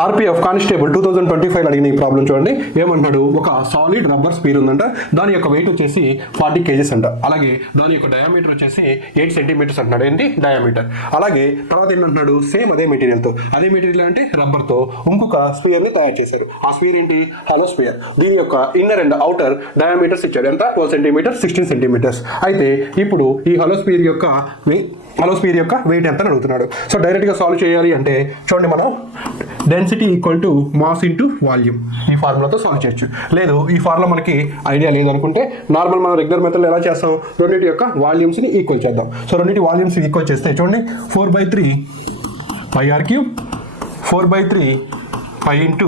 RPF constable 2025 అడిగిన ఈ problem చూడండి. ఏమంటున్నాడు, ఒక సాలిడ్ రబ్బర్ స్పీర్ ఉందంట, దాని యొక్క వెయిట్ వచ్చేసి 40 kgs అంట, అలాగే దాని యొక్క డయామీటర్ వచ్చేసి 8 సెంటీమీటర్స్ అంటున్నాడు. ఏంటి డయామీటర్. అలాగే తర్వాత ఏంటంటున్నాడు, సేమ్ అదే మెటీరియల్తో, అదే మెటీరియల్ అంటే రబ్బర్తో ఇంకొక స్పియర్ని తయారు చేశారు. ఆ స్పియర్ ఏంటి, హలో స్పియర్. దీని యొక్క ఇన్నర్ అండ్ అవుటర్ డయామీటర్స్ ఇచ్చాడు. ఎంత, 12 సెంటీమీటర్స్, 16 సెంటీమీటర్స్. అయితే ఇప్పుడు ఈ హలో స్పియర్ యొక్క వెయిట్ ఎంత అని అడుగుతున్నాడు. సో డైరెక్ట్గా సాల్వ్ చేయాలి అంటే చూడండి, మనం density equal to mass into volume ఈ ఫార్ములాతో సాల్వ్ చేయొచ్చు. లేదు ఈ ఫార్ములా మనకి ఐడియా లేదనుకుంటే నార్మల్ మనం రెగ్యులర్ మెథడ్లో ఎలా చేస్తాం, రెండింటి యొక్క వాల్యూమ్స్ని ఈక్వల్ చేద్దాం. సో రెండింటి వాల్యూమ్స్ ఈక్వల్ చేస్తే చూడండి, 4/3 πr³ 4/3 π into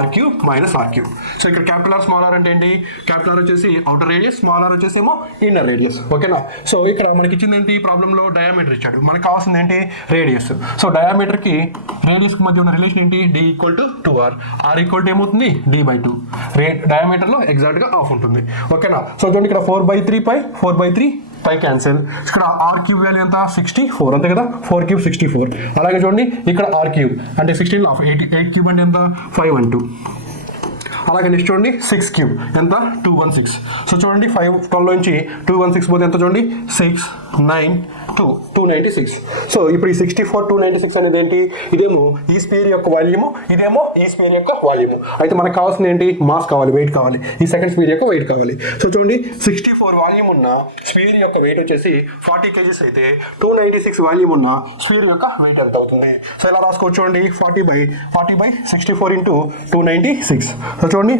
r³ minus r³. So ఇక్కడ క్యాపిటల్ ఆర్ స్మాల్ ఆర్ అంటే ఏంటి, క్యాపిటల్ ఆర్ వచ్చేసి అవుటర్ రేడియస్, స్మాల్ ఆర్ వచ్చేసి ఏమో ఇన్నర్ రేడియస్. ఓకేనా. సో ఇక్కడ మనకి ఇచ్చింది ఏంటి, ప్రాబ్లంలో డయామీటర్ ఇచ్చాడు, మనకు కావాల్సింది ఏంటి, రేడియస్. సో డయామీటర్కి రేడియస్కి మధ్య ఉన్న రిలేషన్ ఏంటి, d equal to 2r, r equal to ఏమవుతుంది, d/2. డయామీటర్లో ఎగ్జాక్ట్గా హాఫ్ ఉంటుంది. ఓకేనా. సో చూడండి ఇక్కడ 4/3 పై క్యాన్సిల్. ఇక్కడ r³ వాల్యూ ఎంత, 64 అంతే కదా, 4³ 64. అలాగే చూడండి ఇక్కడ r³ అంటే 16 హాఫ్, 8³ అంటే ఎంత, 512. అలాగే నెక్స్ట్ చూడండి 6³ ఎంత, 216. సో చూడండి 512 నుంచి 216 పోతే ఎంత చూడండి, 6 9 2 296. సో ఇప్పుడు ఈ 64 296 అనేది ఏంటి, ఇదేమో ఈ స్పియర్ యొక్క వాల్యూము, ఇదేమో ఈ స్పియర్ యొక్క వాల్యూము. అయితే మనకు కావాల్సింది ఏంటి, మాస్ కావాలి, వెయిట్ కావాలి, ఈ సెకండ్ స్పియర్ యొక్క వెయిట్ కావాలి. సో చూడండి 64 వాల్యూమ్ ఉన్న స్పియర్ యొక్క వెయిట్ వచ్చేసి 40 kgs అయితే 296 వాల్యూమ్ ఉన్న స్పియర్ యొక్క వెయిట్ ఎంత అవుతుంది. సో ఇలా రాసుకోవచ్చు చూడండి, 40/64 ఇంటూ 296. సో చూడండి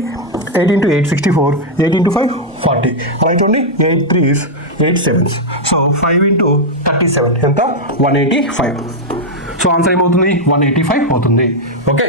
8 into 8 64, 8 into 5 40. అలాగే చూడండి 8 3s 8 7s. సో 5 into 37 ఎంత, 185. సో ఆన్సర్ ఏమవుతుంది, 185 అవుతుంది. ఓకే.